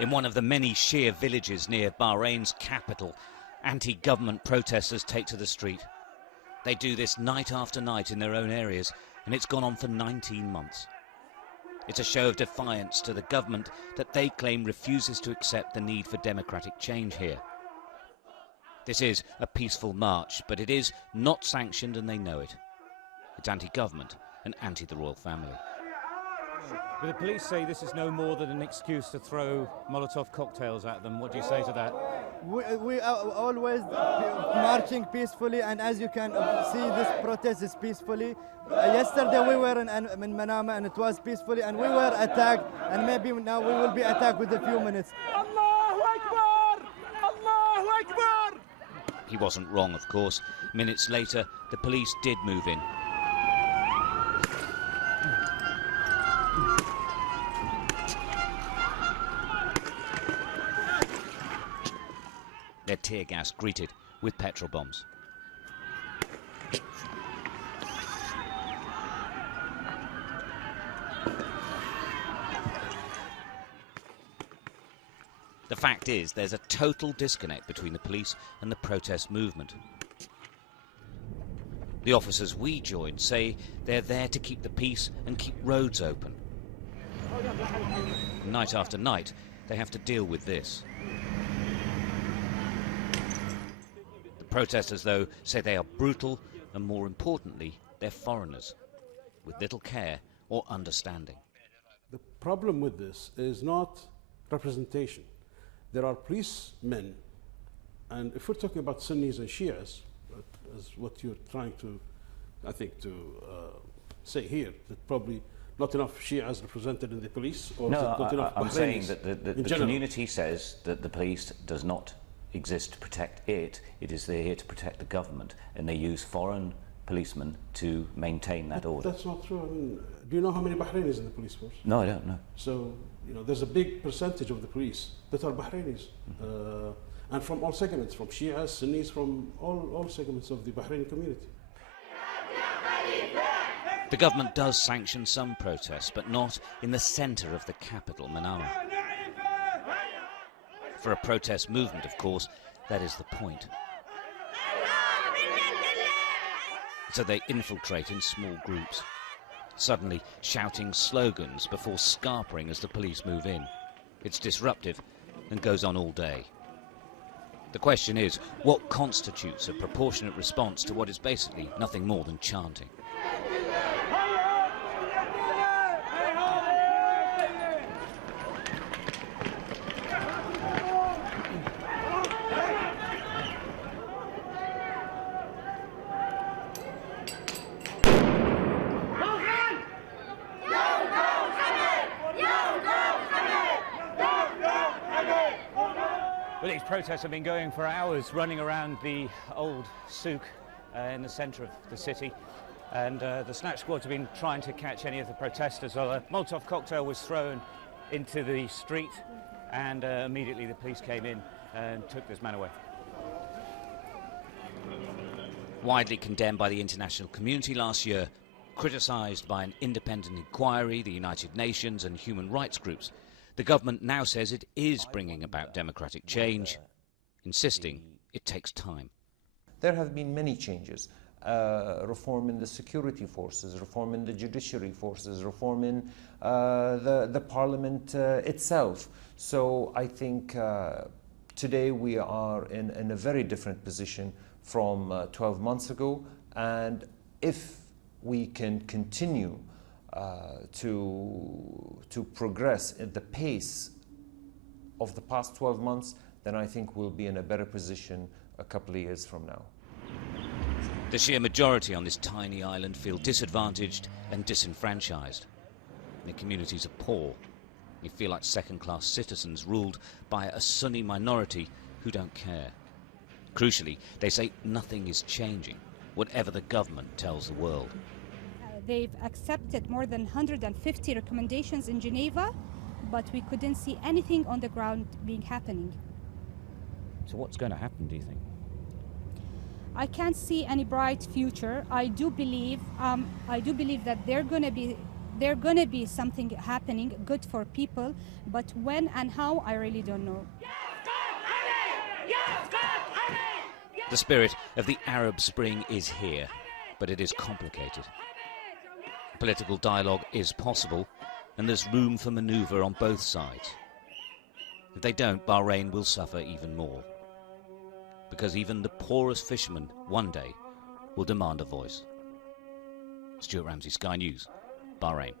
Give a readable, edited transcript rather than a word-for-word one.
In one of the many Shia villages near Bahrain's capital, anti-government protesters take to the street. They do this night after night in their own areas, and it's gone on for 19 months. It's a show of defiance to the government that they claim refuses to accept the need for democratic change here. This is a peaceful march, but it is not sanctioned and they know it. It's anti-government and anti the royal family. But the police say this is no more than an excuse to throw Molotov cocktails at them. What do you say to that? We are always marching peacefully, and as you can see, this protest is peacefully. Yesterday we were in Manama and it was peacefully, and we were attacked, and maybe now we will be attacked within a few minutes. Allahu Akbar! Allahu Akbar! He wasn't wrong, of course. Minutes later, the police did move in. Their tear gas greeted with petrol bombs. The fact is, there's a total disconnect between the police and the protest movement. The officers we joined say they're there to keep the peace and keep roads open. Night after night, they have to deal with this. The protesters, though, say they are brutal and, more importantly, they're foreigners with little care or understanding. The problem with this is not representation. There are policemen, and if we're talking about Sunnis and Shias, as what you're trying to, I think, to say here, that probably not enough Shias represented in the police, or not enough I'm Bahrainis saying that the general. community says that the police does not exist to protect it. It is there here to protect the government, and they use foreign policemen to maintain that order. That's not true. I mean, do you know how many Bahrainis in the police force? No, I don't know. So, you know, there's a big percentage of the police that are Bahrainis, and from all segments, from Shias, Sunnis, from all segments of the Bahraini community. The government does sanction some protests, but not in the centre of the capital, Manama. For a protest movement, of course, that is the point. So they infiltrate in small groups, suddenly shouting slogans before scarpering as the police move in. It's disruptive and goes on all day. The question is, what constitutes a proportionate response to what is basically nothing more than chanting? Well, these protests have been going for hours, running around the old souk in the centre of the city, and the snatch squads have been trying to catch any of the protesters. Well, a Molotov cocktail was thrown into the street, and immediately the police came in and took this man away. Widely condemned by the international community last year, criticised by an independent inquiry, the United Nations and human rights groups, the government now says it is bringing about democratic change, insisting it takes time. There have been many changes. Reform in the security forces, reform in the judiciary forces, reform in the parliament itself. So I think today we are in a very different position from 12 months ago, and if we can continue to progress at the pace of the past 12 months, then I think we'll be in a better position a couple of years from now. The Shia majority on this tiny island feel disadvantaged and disenfranchised. Their communities are poor. They feel like second-class citizens ruled by a Sunni minority who don't care. Crucially, they say nothing is changing, whatever the government tells the world. They've accepted more than 150 recommendations in Geneva, but we couldn't see anything on the ground happening. So what's going to happen, do you think? I can't see any bright future. I do believe that they're going to be There's going to be something happening good for people, but when and how, I really don't know. The spirit of the Arab Spring is here, but it is complicated. Political dialogue is possible, and there's room for manoeuvre on both sides. If they don't, Bahrain will suffer even more, because even the poorest fishermen one day will demand a voice. Stuart Ramsey, Sky News, Bahrain.